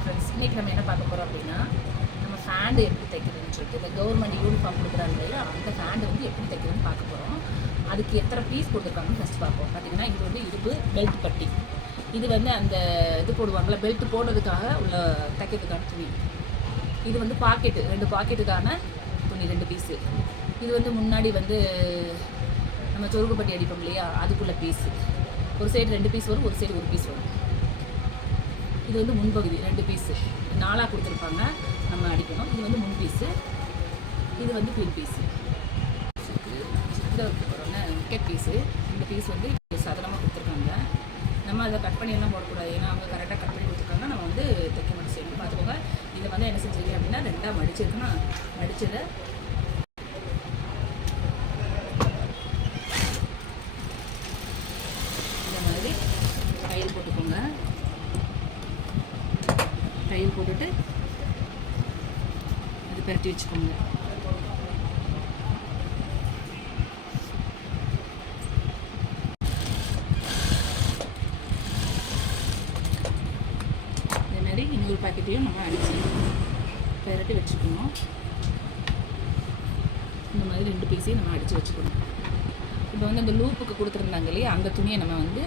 Hi friends, இன்றைக்கி நம்ம என்ன பார்க்க போகிறோம் அப்படின்னா நம்ம ஃபேண்டு எப்படி தைக்கிறதுன்னு சொல்லிட்டு இந்த கவர்மெண்ட் யூனிஃபார்ம் கொடுக்குறாங்க இல்லையா, அந்த ஃபேண்டு வந்து எப்படி தைக்கிறதுன்னு பார்க்க போகிறோம். அதுக்கு எத்தனை பீஸ் கொடுத்துருக்காங்கன்னு ஃபஸ்ட் பார்ப்போம். பார்த்திங்கன்னா இது வந்து இடுப்பு பெல்ட் பட்டி, இது வந்து அந்த இது போடுவாங்கள்ல பெல்ட் போடுறதுக்காக உள்ள தைக்கிறதுக்கான துணி. இது வந்து பாக்கெட்டு, 2 பாக்கெட்டுக்கான துணி 2 பீஸு. இது வந்து முன்னாடி வந்து நம்ம சொருகுப்பட்டி அடிப்போம் இல்லையா, அதுக்குள்ள பீஸு. ஒரு சைடு 2 பீஸ் வரும், ஒரு சைடு 1 பீஸ் வரும். இது வந்து முன்பகுதி 2 பீஸு 4ஆக கொடுத்துருப்பாங்க, நம்ம அடிக்கணும். இது வந்து முன் பீஸு, இது வந்து பின் பீஸு. இந்த விக்கெட் பீஸு, இந்த பீஸ் வந்து சதுரமாக கொடுத்துருக்காங்க. நம்ம அதை கட் பண்ணி எல்லாம் போடக்கூடாது, ஏன்னா அவங்க கரெக்டாக கட் பண்ணி கொடுத்துருக்காங்க. நம்ம வந்து தைக்க மட்டும் செய்யணும், பார்த்துக்கோங்க. இதை வந்து என்ன செஞ்சுருக்கேன் அப்படின்னா 2ஆக மடிச்சிருக்குன்னா மடிச்சதை இந்த மாதிரி தையல் போட்டுக்கோங்க. தையல் போட்டுட்டு அது பரட்டி வச்சுக்கோங்க. இதேமாதிரி இன்னொரு பாக்கெட்டையும் நம்ம அடித்து பரட்டி வச்சுக்கணும். இந்த மாதிரி 2 பீஸையும் நம்ம அடித்து வச்சுக்கணும். இப்போ வந்து அந்த லூப்புக்கு கொடுத்துருந்தாங்க இல்லையா, அந்த துணியை நம்ம வந்து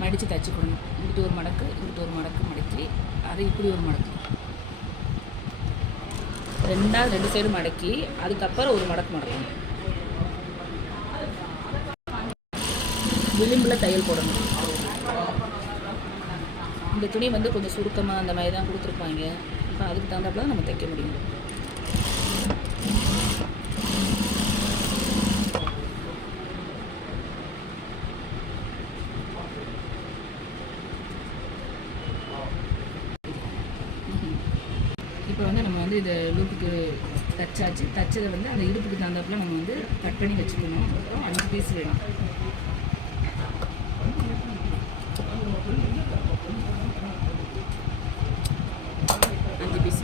மடித்து தைச்சிக்கணும். இங்கிட்டு ஒரு மடக்கு, இங்கிட்டு ஒரு மடக்கு மடக்கி, அது இப்படி ஒரு மடக்கு, 2 சைடு மடக்கி, அதுக்கப்புறம் ஒரு மடக்கு மடக்கணும். விளிம்பில் தையல் போடணும். இந்த துணி வந்து கொஞ்சம் சுருக்கமாக அந்த மாதிரி தான் கொடுத்துருப்பாங்க. இப்போ அதுக்கு தகுந்தாப்புல நம்ம தைக்க முடியும். இப்போ வந்து நம்ம வந்து இதை லூப்புக்கு தைச்சாச்சு. தைச்சதை வந்து அந்த இடுப்புக்கு தகுந்தாப்புல நம்ம வந்து கட் பண்ணி வச்சுக்கணும். அப்புறம் 5 பீஸ் வேணும்.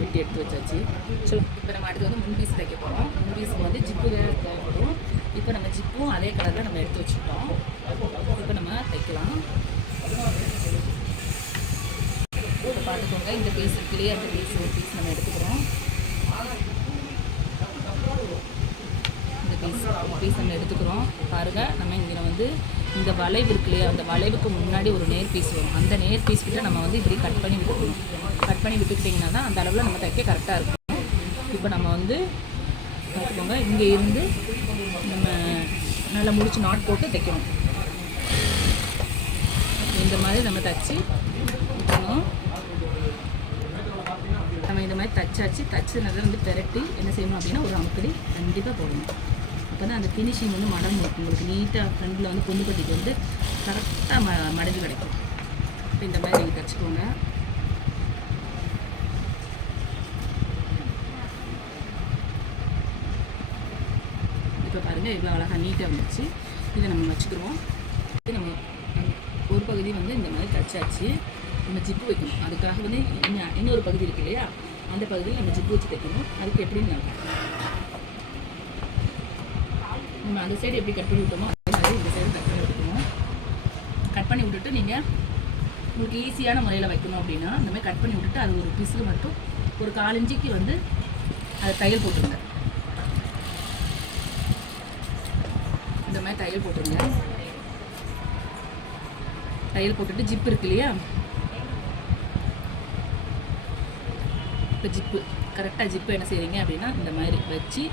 வெட்டி எடுத்து வச்சாச்சு. இப்போ நம்ம அடுத்து வந்து முன் பீஸ் தைக்க போகிறோம். முன் பீஸுக்கு வந்து ஜிப்பு வேறு தேவைப்படும். இப்போ நம்ம ஜிப்பும் அதே கலரில் நம்ம எடுத்து வச்சுக்கிட்டோம். இப்போ நம்ம தைக்கலாம். இப்போ பார்த்துக்கோங்க, இந்த பீஸ் இருக்குல்லையே, அந்த பீஸ் ஒரு பீஸ் நம்ம எடுத்துக்கிறோம். இந்த பீஸ் நம்ம எடுத்துக்கிறோம். பாருங்கள், நம்ம இங்கே வந்து இந்த வளைவு இருக்கு இல்லையா, அந்த வளைவுக்கு முன்னாடி ஒரு நேர் பீஸ் வரும். அந்த நேர் பீஸ் கிட்ட நம்ம வந்து இப்படி கட் பண்ணி விட்டுக்கணும். கட் பண்ணி விட்டுக்கிட்டிங்கன்னா தான் அந்த அளவில் நம்ம தைக்க கரெக்டாக இருக்கும். இப்போ நம்ம வந்து பார்த்துக்கோங்க, இங்கே இருந்து நம்ம நல்லா முடிச்சு நாட் போட்டு தைக்கணும். இந்த மாதிரி நம்ம தைச்சி விட்டுணும். நம்ம இந்த மாதிரி தைச்சாச்சு. தைச்சு நல்லா வந்து பெரட்டி என்ன செய்யணும் அப்படின்னா ஒரு அமுக்கடி கண்டிப்பாக போடணும். அப்போ தான் அந்த ஃபினிஷிங் வந்து மடங்கு இருக்கும். உங்களுக்கு நீட்டாக ஃப்ரண்டில் வந்து பொண்ணு பட்டிக்கு வந்து கரெக்டாக மடங்கு கிடைக்கும். இப்போ இந்த மாதிரி நீங்கள் தைச்சிக்கோங்க. இப்போ பாருங்கள், இவ்வளோ அழகாக நீட்டாக வந்துச்சு. இதை நம்ம வச்சுக்கிறோம். நம்ம ஒரு பகுதி வந்து இந்த மாதிரி தைச்சாச்சு. நம்ம ஜிப்பு வைக்கணும். அதுக்காக வந்து இன்னொரு பகுதி இருக்கு இல்லையா, அந்த பகுதியில் நம்ம ஜிப்பு வச்சு தைக்கணும். அதுக்கு எப்படின்னு நம்ம அந்த சைடு எப்படி கட் பண்ணி விட்டோமோ அதே மாதிரி இந்த சைடு கட் பண்ணி விட்டுக்கணும். கட் பண்ணி விட்டுட்டு நீங்கள் உங்களுக்கு ஈஸியான முறையில் வைக்கணும் அப்படின்னா இந்த மாதிரி கட் பண்ணி விட்டுட்டு அது ஒரு பீஸுக்கு மட்டும் ஒரு 1/4 இன்ச்சுக்கு வந்து அதை தையல் போட்டுருங்க. இந்த மாதிரி தையல் போட்டுருங்க. தையல் போட்டுட்டு ஜிப்பு இருக்கு இல்லையா, இப்போ ஜிப்பு கரெக்டாக ஜிப்பு என்ன செய்கிறீங்க அப்படின்னா இந்த மாதிரி வச்சு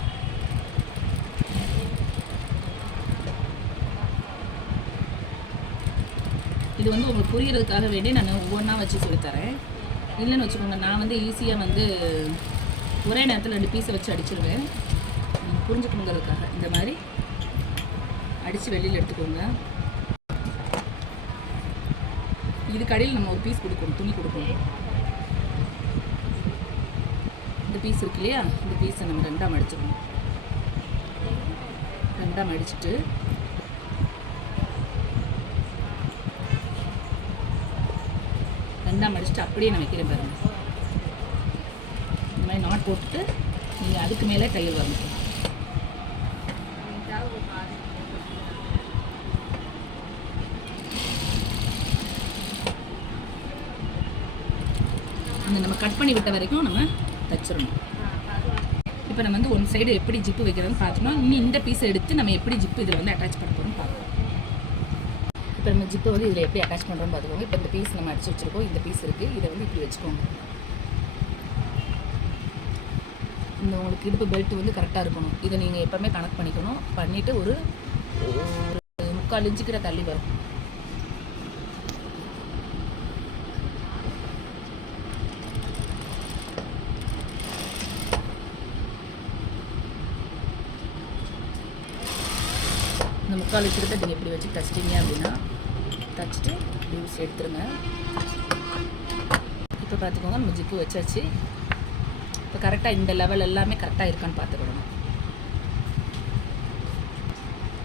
இது வந்து உங்களுக்கு புரியறதுக்காக வேண்டி நான் ஒவ்வொன்றா வச்சு சொல்லித்தரேன். இல்லைன்னு வச்சுக்கோங்க, நான் வந்து ஈஸியாக வந்து ஒரே நேரத்தில் 2 பீஸை வச்சு அடிச்சிடுவேன். புரிஞ்சுக்கணுங்கிறதுக்காக இந்த மாதிரி அடித்து வெளியில் எடுத்துக்கோங்க. இது கடையில் நம்ம ஒரு பீஸ் கொடுக்கணும், துணி கொடுக்கணும். இந்த பீஸ் இருக்கு இல்லையா, இந்த பீஸை நம்ம 2ஆக மடிச்சிடணும். 2ஆக மடிச்சுட்டு அப்படியே நான் வைக்கிறேன் பாருங்கள். இந்த மாதிரி நாட் போட்டுட்டு நீங்கள் அதுக்கு மேலே தையல் வரணும். அந்த நம்ம கட் பண்ணி விட்ட வரைக்கும் நம்ம தைச்சிடணும். இப்போ நம்ம வந்து ஒன் சைடு எப்படி ஜிப்பு வைக்கிறதுன்னு பார்த்தோம்னா, இன்னும் இந்த பீஸை எடுத்து நம்ம எப்படி ஜிப்பு இதில் வந்து அட்டாச் பண்ண போகிறோம்னு பார்க்கலாம். இப்போ நம்ம ஜிப்பை வந்து இதில் எப்படி அட்டாச் பண்ணுறோம்னு பார்த்துக்கோங்க. இப்போ இந்த பீஸ் நம்ம அடிச்சு வச்சுருக்கோம், இந்த பீஸ் இருக்குது, இதை வந்து இப்படி வச்சுக்கோங்க. இந்த உங்களுக்கு இடுப்பு பெல்ட் வந்து கரெக்டாக இருக்கணும். இதை நீங்கள் எப்போவுமே கனெக்ட் பண்ணிக்கணும். பண்ணிவிட்டு ஒரு 3/4 இன்ச்சுக்கிற தள்ளி வரும். இந்த 3/4 இன்ச்சுக்கிட்ட நீங்கள் இப்படி வச்சு தைச்சிட்டிங்க அப்படின்னா தைச்சிட்டு யூஸ் எடுத்துருங்க. இப்போ பார்த்துக்கோங்க, நம்ம ஜிப்பு வச்சாச்சு. இப்போ கரெக்டாக இந்த லெவல் எல்லாமே கரெக்டாக இருக்கான்னு பார்த்துக்கணும்.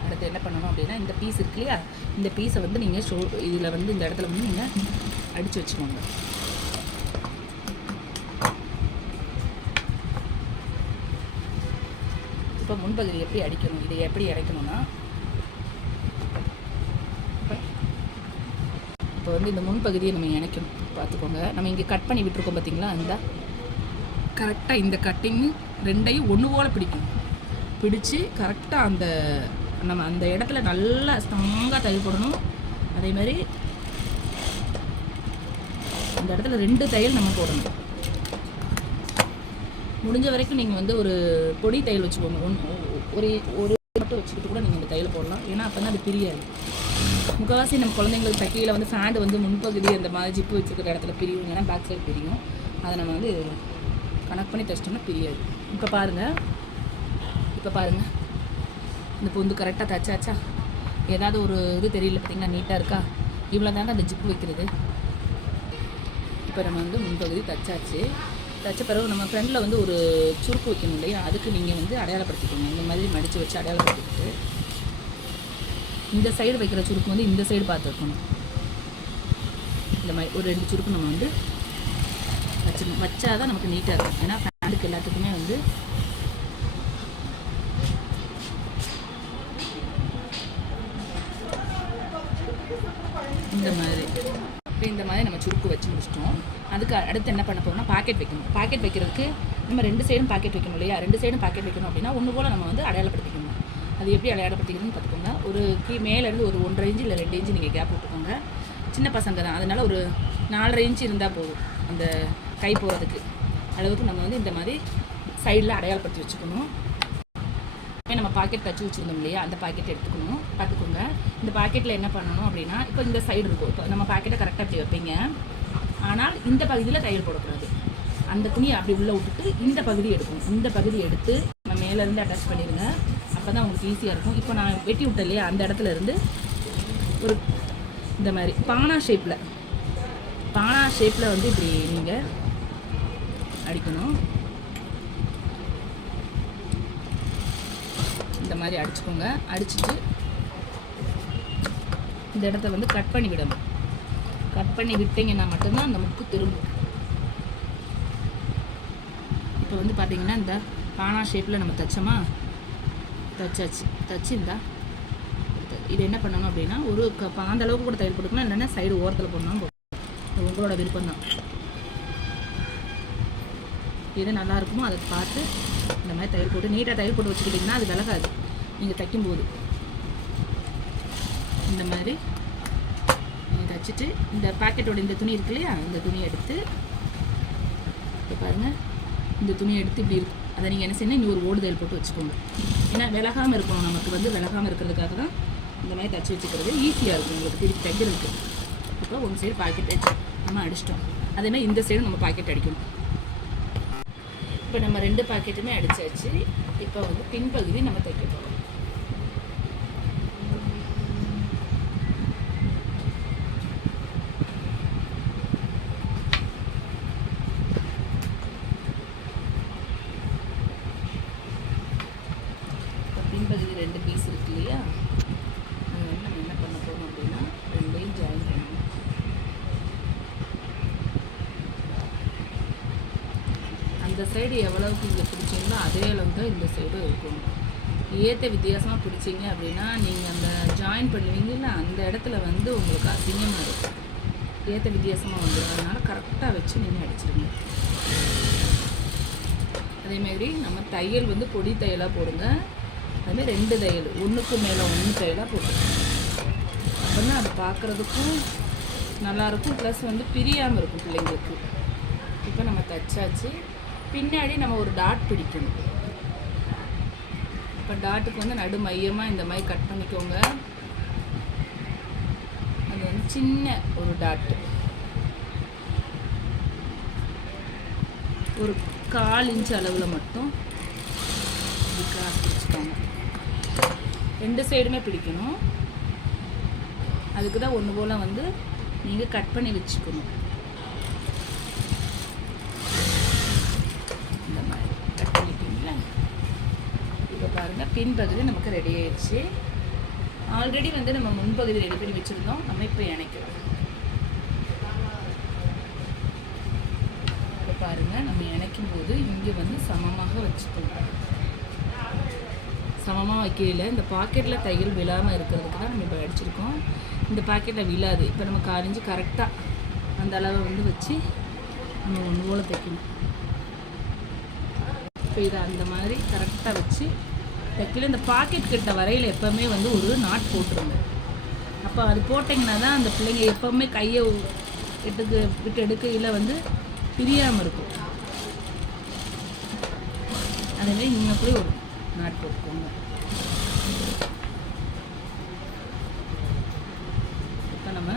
அடுத்து என்ன பண்ணணும் அப்படின்னா, இந்த பீஸ் இருக்கு இல்லையா, இந்த பீஸை வந்து நீங்கள் இதில் வந்து இந்த இடத்துல வந்து நீங்கள் அடித்து வச்சுக்கோங்க. இப்போ முன்பகுதி எப்படி அடிக்கணும், இதை எப்படி அடைக்கணும்னா, இப்போ வந்து இந்த முன்பகுதியை நம்ம இணைக்கணும். பார்த்துக்கோங்க, நம்ம இங்கே கட் பண்ணி விட்டுருக்கோம் பார்த்தீங்களா, அந்த கரெக்டாக இந்த கட்டிங்கு ரெண்டையும் ஒன்று போல் பிடிக்கணும். பிடிச்சி கரெக்டாக நம்ம அந்த இடத்துல நல்லா ஸ்ட்ராங்காக தையல் போடணும். அதே மாதிரி இந்த இடத்துல 2 தையல் நம்ம போடணும். முடிஞ்ச வரைக்கும் நீங்கள் வந்து ஒரு பொடி தையல் வச்சுக்கோங்க. ஒரு மட்டும் வச்சுக்கிட்டு கூட நீங்கள் இந்த தையல் போடலாம். ஏன்னா அப்போ தான் அது பிரியாது. முக்கால்வாசி நம்ம குழந்தைங்களுக்கு தைக்கையில் வந்து ஃபேண்ட் வந்து முன்பகுதி அந்த மாதிரி ஜிப்பு வச்சுருக்கிற இடத்துல பிரியும், ஏன்னா பேக் சைடு பிரியும். அதை நம்ம வந்து கனெக்ட் பண்ணி தைச்சிட்டோம்னா பிரியாது. இப்போ பாருங்கள் இந்த பொந்து கரெக்டாக தைச்சாச்சா? ஏதாவது ஒரு இது தெரியல பார்த்தீங்கன்னா, நீட்டாக இருக்கா? இவ்வளோ தாங்க அந்த ஜிப்பு வைக்கிறது. இப்போ நம்ம வந்து முன்பகுதி தைச்சாச்சு. தைச்ச பிறகு நம்ம ஃப்ரெண்டில் வந்து ஒரு சுருக்கு வைக்கணும் இல்லையா, அதுக்கு நீங்கள் வந்து அடையாளப்படுத்திக்கோங்க. இந்த மாதிரி மடித்து வச்சு அடையாளப்படுத்திக்கிட்டு இந்த சைடு வைக்கிற சுருக்கு வந்து இந்த சைடு பார்த்து வைக்கணும். இந்த மாதிரி ஒரு 2 சுருக்கு நம்ம வந்து வச்சுக்கணும். வச்சாதான் நமக்கு நீட்டாக இருக்கும். ஏன்னா ஃபேண்டுக்கு எல்லாத்துக்குமே வந்து இந்த மாதிரி நம்ம சுருக்கு வச்சு முடிச்சிட்டோம். அதுக்கு அடுத்து என்ன பண்ண போகிறோம்னா, பாக்கெட் வைக்கணும். பாக்கெட் வைக்கிறதுக்கு நம்ம 2 சைடும் பாக்கெட் வைக்கணும் இல்லையா, 2 சைடும் பாக்கெட் வைக்கணும் அப்படின்னா ஒன்று போல் நம்ம வந்து அடையாளப்படுத்திக்கணும். அது எப்படி அடையாளப்படுத்திக்கிறதுன்னு பார்த்துக்கோங்க. ஒரு மேலேருந்து ஒரு 1.5 இன்ச்சு இல்லை 2 இன்ச்சு நீங்கள் கேப் விட்டுக்கோங்க. சின்ன பசங்க தான், அதனால் ஒரு 4.5 இன்ச்சு இருந்தால் போதும். அந்த கை போகிறதுக்கு அளவுக்கு நம்ம வந்து இந்த மாதிரி சைடில் அடையாளப்படுத்தி வச்சுக்கணும். நம்ம பாக்கெட் தச்சு வச்சுருந்தோம் இல்லையா, அந்த பாக்கெட் எடுத்துக்கணும். பார்த்துக்கோங்க, இந்த பாக்கெட்டில் என்ன பண்ணணும் அப்படின்னா, இப்போ இந்த சைடு இருக்கும். இப்போ நம்ம பாக்கெட்டை கரெக்டாக இப்படி வைப்பீங்க. ஆனால் இந்த பகுதியில் தையல் போடக்கூடாது. அந்த துணியை அப்படி உள்ளே விட்டுட்டு இந்த பகுதி எடுக்கணும். இந்த பகுதி எடுத்து நம்ம மேலேருந்து அட்டாச் பண்ணிடுங்க. அப்போ தான் உங்களுக்கு ஈஸியாக இருக்கும். இப்போ நான் வெட்டி விட்டேன் இல்லையா, அந்த இடத்துல இருந்து ஒரு இந்த மாதிரி பானா ஷேப்பில் வந்து இப்படி நீங்கள் அடிக்கணும். இந்த மாதிரி அடிச்சுக்கோங்க. அடிச்சுட்டு இந்த இடத்த வந்து கட் பண்ணி விடணும். கட் பண்ணி விட்டிங்கன்னா மட்டும்தான் அந்த முக்கு திரும்பும். இப்போ வந்து பார்த்தீங்கன்னா இந்த பானா ஷேப்பில் நம்ம தைச்சாச்சு. இந்த இது என்ன பண்ணணும் அப்படின்னா, ஒரு அந்த அளவுக்கு கூட தையல் போட்டுக்கலாம், இல்லைன்னா சைடு ஓரத்தில் போடணும். உங்களோட விருப்பம் தான். எது நல்லா இருக்குமோ அதை பார்த்து இந்த மாதிரி தையல் போட்டு நீட்டாக தையல் போட்டு வச்சுக்கிட்டிங்கன்னா அது விலகாது. நீங்கள் தைக்கும்போது இந்த மாதிரி நீங்கள் தைச்சிட்டு இந்த பாக்கெட்டோட இந்த துணி இருக்கு இல்லையா, இந்த துணியை எடுத்து இப்போ பாருங்கள், இந்த துணியை எடுத்து இப்படி இருக்கும். அதை நீங்கள் என்ன செய்யணும், இன்னும் ஒரு ஓடு தையல் போட்டு வச்சுக்கோங்க. ஏன்னா விலகாமல் இருக்கணும். நமக்கு வந்து விலகாமல் இருக்கிறதுக்காக தான் இந்த மாதிரி தைச்சி வச்சுக்கிறது ஈஸியாக இருக்கும் உங்களுக்கு திருப்பி தைக்கிறதுக்கு. இப்போ ஒரு சைடு பாக்கெட் வச்சு நம்ம அடிச்சிட்டோம். அதேமாதிரி இந்த சைடு நம்ம பாக்கெட் அடிக்கணும். இப்போ நம்ம 2 பாக்கெட்டுமே அடிச்சாச்சு. இப்போ வந்து பின்பகுதி நம்ம தைக்க போகிறோம். பின்பகுதி 2 பீஸ் இருக்கு இல்லையா, அது வந்து நம்ம என்ன பண்ண போகிறோம் அப்படின்னா 2ஐயும் ஜாயின் பண்ணணும். அந்த சைடு எவ்வளவுக்கு இங்கே பிடிச்சிங்களோ அதே அளவு தான் இந்த சைடும் இருக்கணும். ஏற்ற வித்தியாசமாக பிடிச்சிங்க அப்படின்னா நீங்கள் அந்த ஜாயின் பண்ணுவீங்கன்னா அந்த இடத்துல வந்து உங்களுக்கு அசிங்கமாக இருக்கும். ஏற்ற வித்தியாசமாக வந்துடும். அதனால் கரெக்டாக வச்சு நீங்கள் அடிச்சிருங்க. அதேமாதிரி நம்ம தையல் வந்து பொடி தையலாக போடுங்க. அதுமாதிரி 2 தையல், ஒன்றுக்கு மேலே 1 தையலாக போட்டுருங்க. அப்போ தான் அது பார்க்குறதுக்கும் நல்லாயிருக்கும், ப்ளஸ் வந்து பிரியாமல் இருக்கும் பிள்ளைங்களுக்கு. இப்போ நம்ம தைச்சாச்சு. பின்னாடி நம்ம ஒரு டாட் பிடிக்கணும். இப்போ டாட்டுக்கு வந்து நடு மையமாக இந்த மாதிரி கட் பண்ணிக்கோங்க. அது வந்து சின்ன ஒரு டாட்டு, ஒரு 1/4 இன்ச் அளவில் மட்டும் கிராஸ் பிடிச்சிக்கோங்க. 2 சைடுமே பிடிக்கணும். அதுக்கு தான் ஒன்று போல் வந்து நீங்கள் கட் பண்ணி வச்சுக்கணும். இந்த மாதிரி கட் பண்ணிட்டீங்களா? இப்போ பாருங்கள், பின்பகுதி நமக்கு ரெடி ஆயிடுச்சு. ஆல்ரெடி வந்து நம்ம முன்பகுதி ரெடி பண்ணி வச்சுருந்தோம். நம்ம இப்போ இணைக்கிறோம். இப்போ பாருங்கள், நம்ம இணைக்கும் போது இங்கே வந்து சமமாக வச்சுக்கணும். சமமாக வைக்கல, இந்த பாக்கெட்டில் தையல் விழாமல் இருக்கிறதுக்கு தான் நம்ம இப்போ அடிச்சிருக்கோம். இந்த பாக்கெட்டில் விழாது. இப்போ நம்ம 1/4 இன்ச்சு கரெக்டாக அந்த அளவை வந்து வச்சு நம்ம ஒன்று போல் தைக்கணும். இப்போ இதை அந்த மாதிரி கரெக்டாக வச்சு தைக்கல. இந்த பாக்கெட் கிட்ட வரையில் எப்போவுமே வந்து ஒரு நாட் போட்டுருங்க. அப்போ அது போட்டிங்கன்னா தான் அந்த பிள்ளைங்க எப்போவுமே கையை விட்டு எடுக்கையில் வந்து பிரியாமல் இருக்கும். அதேமாதிரி நீங்கள் போய் ஒரு நாட் போட்டுக்கோங்க. இப்போ நம்ம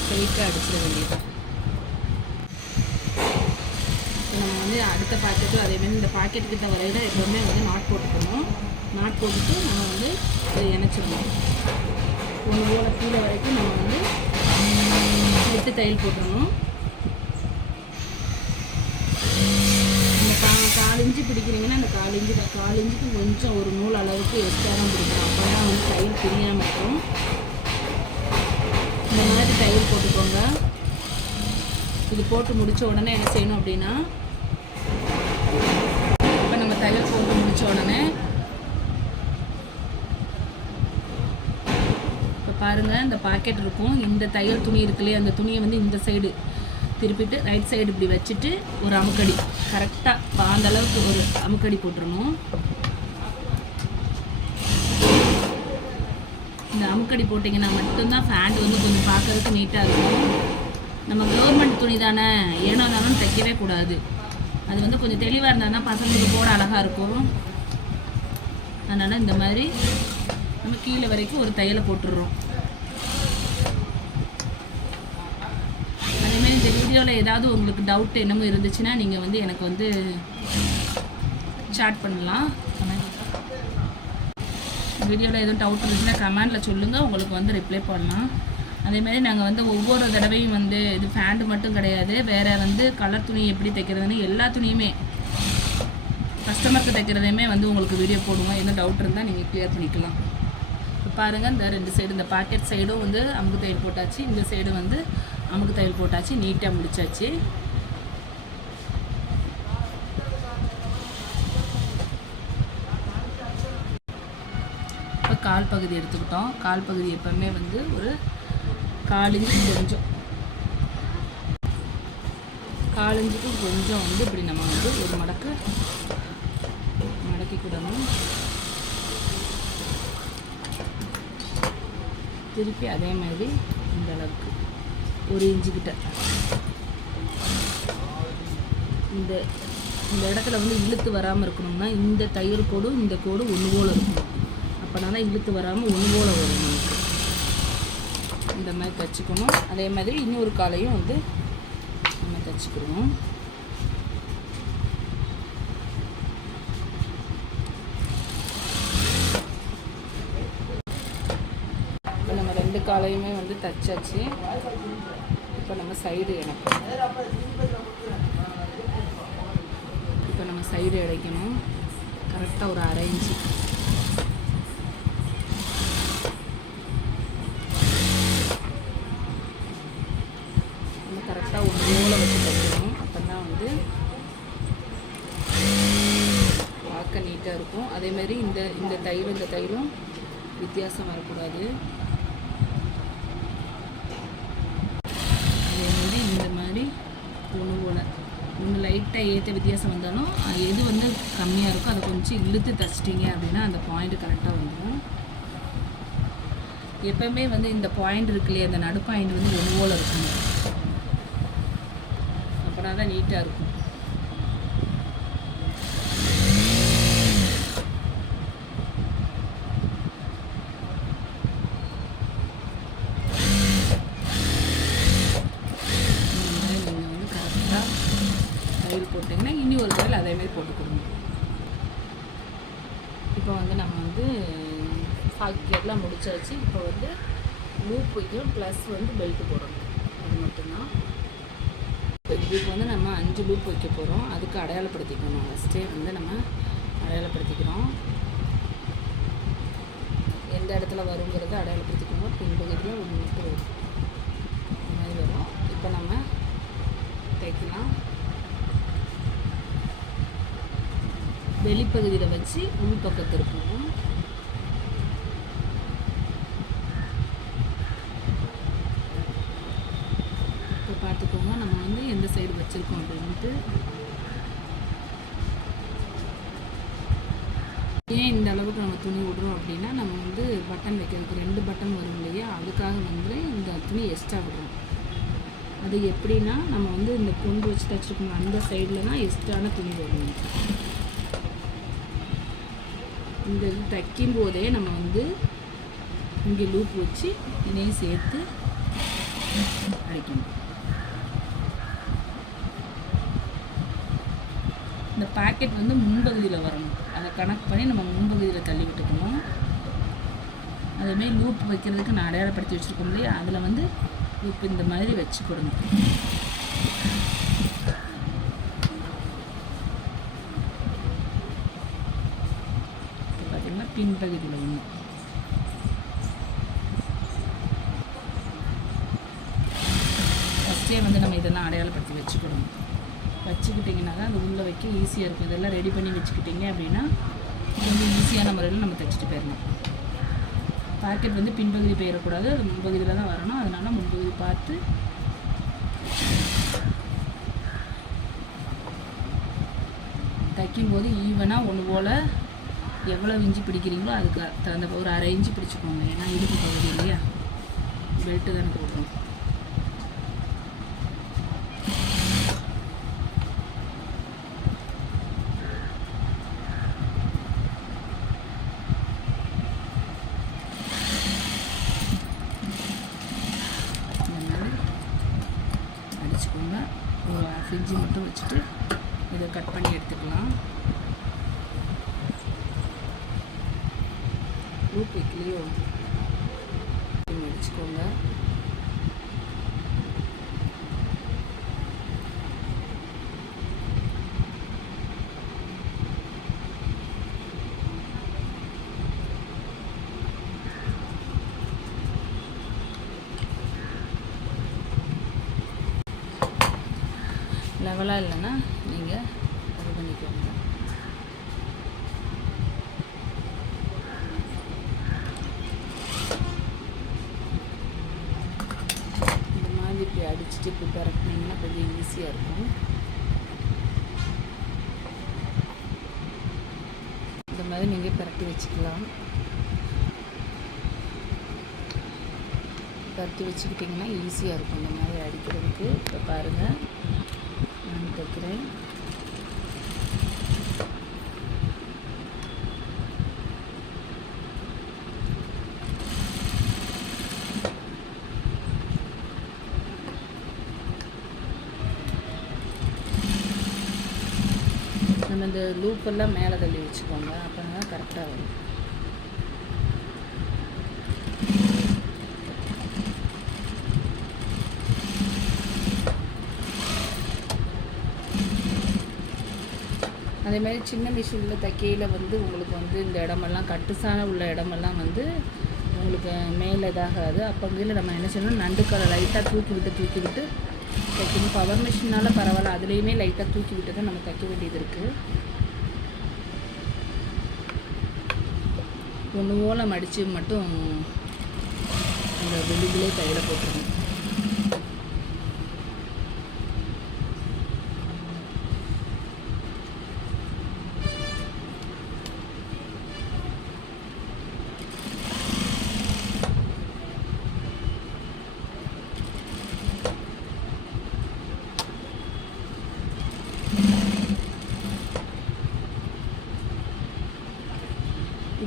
ஸ்ட்ரெயிட்டாக அடிச்சிட வேண்டியது. நம்ம வந்து அடுத்த பாக்கெட்டும் அதேமாதிரி இந்த பாக்கெட் கிட்ட வரையில் எப்போவுமே வந்து நாட் போட்டுக்கணும். நாட் போட்டுட்டு நம்ம வந்து அதை இணைச்சிடணும். ஒன்று போல் கீழே வரைக்கும் நம்ம வந்து 8 தையல் போட்டுடணும். இந்த 1/4 இன்ச்சு பிடிக்கிறீங்கன்னா அந்த 1/4 இன்ச்சுக்கு கொஞ்சம் ஒரு நூல் அளவுக்கு எக்ஸ்ட்ரா தான் பிடிக்கணும். அப்போ தான் வந்து தையல் பிரியாமல் இருக்கும். இந்த மாதிரி தையல் போட்டுக்கோங்க. இது போட்டு முடித்த உடனே என்ன செய்யணும் அப்படின்னா, இப்போ நம்ம தையல் போட்டு முடித்த உடனே இப்போ பாருங்கள், இந்த பாக்கெட் இருக்கும். இந்த தையல் துணி இருக்குல்லையே, அந்த துணியை வந்து இந்த சைடு திருப்பிட்டு ரைட் சைடு இப்படி வச்சுட்டு ஒரு அமுக்கடி கரெக்டாக அந்த அளவுக்கு ஒரு அமுக்கடி போட்டுருணும். இந்த அமுக்கடி போட்டிங்கன்னா மட்டும்தான் ஃபேண்ட் வந்து கொஞ்சம் பார்க்கறதுக்கு நீட்டாக இருக்கும். நம்ம கவர்மெண்ட் துணி தானே, ஏனோ தானே தைக்கவே கூடாது. அது வந்து கொஞ்சம் தெளிவாக இருந்தால் தான் பசங்களுக்கு போட அழகாக இருக்கும். அதனால் இந்த மாதிரி நம்ம கீழே வரைக்கும் ஒரு தையலை போட்டுடுறோம். அதேமாதிரி இந்த வீடியோவில் ஏதாவது உங்களுக்கு டவுட் என்னமோ இருந்துச்சுன்னா நீங்கள் வந்து எனக்கு வந்து சாட் பண்ணலாம். வீடியோவில் எதுவும் டவுட் இருந்துச்சுன்னா கமெண்டில் சொல்லுங்கள், உங்களுக்கு வந்து ரிப்ளை பண்ணலாம். அதேமாதிரி நாங்கள் வந்து ஒவ்வொரு தடவையும் வந்து இது ஃபேண்ட் மட்டும் கிடையாது, வேறு வந்து கலர் துணி எப்படி தைக்கிறதுன்னு எல்லா துணியுமே கஸ்டமருக்கு தைக்கிறதையுமே வந்து உங்களுக்கு வீடியோ போடுவோம். எதுவும் டவுட் இருந்தால் நீங்கள் கிளியர் பண்ணிக்கலாம். இப்போ பாருங்கள், இந்த 2 சைடு, இந்த பாக்கெட் சைடும் வந்து அமுக்கு தையல் போட்டாச்சு, இந்த சைடு வந்து அமுக்கு தையல் போட்டாச்சு, நீட்டாக முடிச்சாச்சு. இப்போ கால் பகுதி எடுத்துக்கிட்டோம். கால் பகுதி எப்போவுமே வந்து ஒரு 1/4 இன்ச்சு கொஞ்சம் 1/4 இன்ச்சுக்கு கொஞ்சம் வந்து இப்படி நம்ம வந்து ஒரு மடக்கிக்கிடணும். திருப்பி அதே மாதிரி இந்த அளவுக்கு 1 இன்ச்சுக்கிட்ட இந்த இடத்துல வந்து இழுத்து வராமல் இருக்கணும்னா இந்த தையல் கோடும் இந்த கோடும் ஒன்று போல் இருக்கும். அப்போனா தான் இழுத்து வராமல் ஒன்று போல் வரும். நமக்கு இந்த மாதிரி தைச்சிக்கணும். அதே மாதிரி இன்னொரு காலையும் வந்து நம்ம தைச்சிக்கிடுவோம். இப்போ நம்ம 2 காலையுமே வந்து தைச்சாச்சு. இப்போ நம்ம சைடு இணைக்கணும். இப்போ நம்ம சைடு இழைக்கணும். கரெக்டாக ஒரு 1/2 இன்ச்சு. நம்ம கரெக்டாக ஒரு நூலை வச்சு தைக்கணும். அப்போ தான் வந்து பார்க்க நீட்டாக இருக்கும். அதேமாதிரி இந்த தையலும் வித்தியாசம் வரக்கூடாது. அதேமாதிரி இந்த மாதிரி ஒன்று லைட் லைட்டாக ஏற்ற வித்தியாசம் வந்தாலும் எது வந்து கம்மியாக இருக்கோ அதை கொஞ்சம் இழுத்து தைச்சிட்டிங்க அப்படின்னா அந்த பாயிண்ட் கரெக்டாக வந்துடும். எப்போவுமே வந்து இந்த பாயிண்ட் இருக்கு இல்லையா, அந்த நடு பாயிண்ட் வந்து ஒன்று போல் இருக்கணும், அப்புறம் தான் நீட்டாக இருக்கும். நீங்கள் வந்து கரெக்டாக தையல் போட்டிங்கன்னா இனி ஒரு தையல் அதேமாதிரி போட்டு கொடுங்க. இப்போ வந்து நம்ம வந்து எல்லாம் முடிச்சாச்சு. இப்போ வந்து லூப் வைக்கும் ப்ளஸ் வந்து பெல்ட்டு போடணும், அது மட்டும்தான். இதுக்கு வந்து நம்ம 5 லூப் வைக்க போகிறோம். அதுக்கு அடையாளப்படுத்திக்கணும். ஃபஸ்ட்டே வந்து நம்ம அடையாளப்படுத்திக்கிறோம், எந்த இடத்துல வருங்கிறத அடையாளப்படுத்திக்கணும். பின்பகுதியில் ஒன்று மட்டும் வரும், இந்த மாதிரி வரும். இப்போ நம்ம தைக்கலாம். வெளிப்பகுதியில் வச்சு உள் பக்கத்து இருக்கணும். இப்போ பார்த்துக்கோங்க நம்ம வந்து எந்த சைடு வச்சுருக்கோம் அப்படின்ட்டு. ஏன் இந்த அளவுக்கு நம்ம துணி விடுறோம் அப்படின்னா, நம்ம வந்து பட்டன் வைக்கிறதுக்கு 2 பட்டன் வரும் இல்லையா, அதுக்காக வந்து இந்த துணி எக்ஸ்ட்ரா விடுறோம். அது எப்படின்னா, நம்ம வந்து இந்த கொண்டு வச்சு தைச்சிருக்கோம் அந்த சைடில் தான் எக்ஸ்ட்ரான துணி வரும். இந்த இது தைக்கும் போதே நம்ம வந்து இங்கே லூப் வச்சு இதையும் சேர்த்து அடிக்கணும். இந்த பாக்கெட் வந்து முன்பகுதியில் வரணும், அதை கணக்கு பண்ணி நம்ம முன்பகுதியில் தள்ளி விட்டுக்கணும். அதேமாதிரி லூப் வைக்கிறதுக்கு நான் அடையாளப்படுத்தி வச்சுருக்கோம் இல்லையா, அதில் வந்து லூப் இந்த மாதிரி வச்சு கொடுங்க. பார்த்திங்கன்னா பின்பகுதியில் ஒன்று. ஃபஸ்ட்டே வந்து நம்ம இதெல்லாம் அடையாளப்படுத்தி வச்சுக்கணும். வச்சுக்கிட்டிங்கன்னா தான் அது உள்ளே வைக்க ஈஸியாக இருக்கும். இதெல்லாம் ரெடி பண்ணி வச்சுக்கிட்டிங்க அப்படின்னா ரொம்ப ஈஸியான முறையில் நம்ம தைச்சிட்டு போயிடலாம். பாக்கெட் வந்து பின்பகுதி போயிடக்கூடாது, அது முன்பகுதியில் தான் வரணும். அதனால் முன்பகுதி பார்த்து தைக்கும்போது ஈவனாக ஒன்று போல் எவ்வளோ இஞ்சி பிடிக்கிறீங்களோ அதுக்கு தகுந்த ஒரு 1/2 இன்ச்சு பிடிச்சிக்கோங்க. ஏன்னா இடுப்பு பகுதி இல்லையா, பெல்ட்டு தானே போடுறோம். அடிச்சுக்கோங்க. ஒரு 1/2 இன்ச்சு மட்டும் வச்சுட்டு இதை கட் பண்ணி எடுத்துக்கலாம். லூப் வைக்கலையோ அடிச்சுக்கோங்க. லெவலாக இல்லைன்னா நீங்கள் இது பண்ணிக்கோங்க. இந்த மாதிரி இப்படி அடிச்சுட்டு இப்படி பரட்டினீங்கன்னா கொஞ்சம் ஈஸியாக இருக்கும். இந்த மாதிரி நீங்கள் பரட்டி வச்சுக்கலாம். பரட்டி வச்சுக்கிட்டிங்கன்னா ஈஸியாக இருக்கும் இந்த மாதிரி அடிக்கிறதுக்கு. இப்போ பாருங்கள், நான் தைக்கிறேன். நம்ம இந்த லூப்பெல்லாம் மேலே தள்ளி வச்சுக்கோங்க, அப்போ தான் கரெக்டாக வரும். அதேமாதிரி சின்ன மிஷினில் தைக்கையில் வந்து உங்களுக்கு வந்து இந்த இடமெல்லாம் கட்டுசான உள்ள இடமெல்லாம் வந்து உங்களுக்கு மேலே இதாகாது. அப்போ கீழே நம்ம என்ன செய்யணும், நண்டுக்களை லைட்டாக தூக்கி விட்டு தைக்கணும். பவர் மிஷினால் பரவாயில்ல, அதுலேயுமே லைட்டாக தூக்கி விட்டு தான் நம்ம தைக்க வேண்டியது இருக்குது. ஒன்று ஓலம் அடித்து மட்டும் அந்த வெளியிலே தையலை போட்டுருங்க.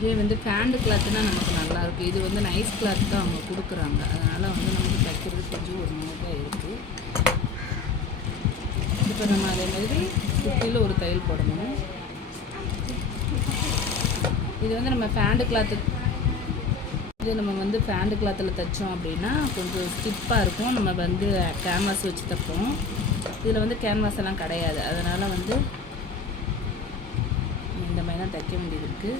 இதே வந்து பேண்ட் கிளாத்துனா நமக்கு நல்லாயிருக்கும். இது வந்து நைஸ் கிளாத் தான் அவங்க கொடுக்குறாங்க. அதனால் வந்து நமக்கு தைக்கிறது கொஞ்சம் ஒரு மாதிரி இருக்குது. இப்போ நம்ம அதே மாதிரி குட்டியில் ஒரு தையல் போடணும். இது வந்து நம்ம பேண்ட் கிளாத்து இது நம்ம வந்து பேண்ட் கிளாத்தில் தைச்சோம் அப்படின்னா கொஞ்சம் ஸ்டிப்பாக இருக்கும். நம்ம வந்து கேன்வாஸ் வச்சு தைப்போம். இதில் வந்து கேன்வாஸ் எல்லாம் கிடையாது. அதனால் வந்து இந்த மாதிரி தான் தைக்க வேண்டியது இருக்குது.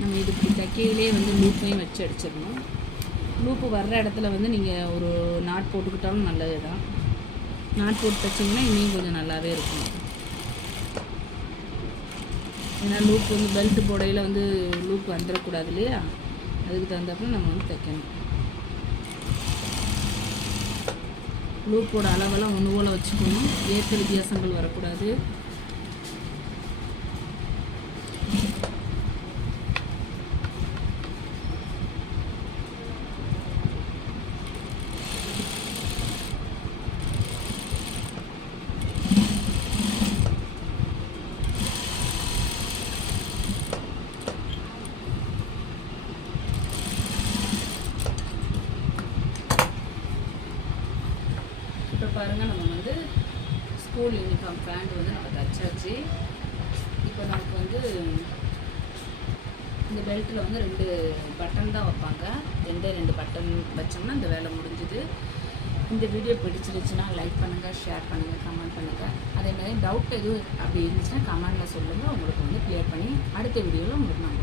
நம்ம இதுக்கு தைக்கையிலே வந்து லூப்பையும் வச்சு அடிச்சிடணும். லூப்பு வர்ற இடத்துல வந்து நீங்கள் ஒரு நாட் போட்டுக்கிட்டாலும் நல்லது தான். நாட் போட்டு தைச்சிங்கன்னா இன்னும் கொஞ்சம் நல்லாவே இருக்கும். ஏன்னா லூப் வந்து பெல்ட் போடையில் வந்து லூப் வந்துடக்கூடாது இல்லையா, அதுக்கு தகுந்தப்ப நம்ம வந்து தைக்கணும். லூப்போட அளவெல்லாம் ஒன்று போல் வச்சுக்கணும். ஏற்ற வித்தியாசங்கள் வரக்கூடாது. இப்போ பாருங்கள், நம்ம வந்து ஸ்கூல் யூனிஃபார்ம் பேண்ட் வந்து நம்ம தைச்சாச்சு. இப்போ நமக்கு வந்து இந்த பெல்ட்டில் வந்து 2 பட்டன் தான் வைப்பாங்க. 2 பட்டன் வச்சோம்னா இந்த வேலை முடிஞ்சுது. இந்த வீடியோ பிடிச்சிருச்சுன்னா லைக் பண்ணுங்கள், ஷேர் பண்ணுங்கள், கமெண்ட் பண்ணுங்கள். அதே மாதிரி டவுட் எதுவும் அப்படி இருந்துச்சுன்னா கமெண்டில் சொல்லுங்கள். உங்களுக்கு வந்து கிளியர் பண்ணி அடுத்த வீடியோவில் உங்களுக்கு நான்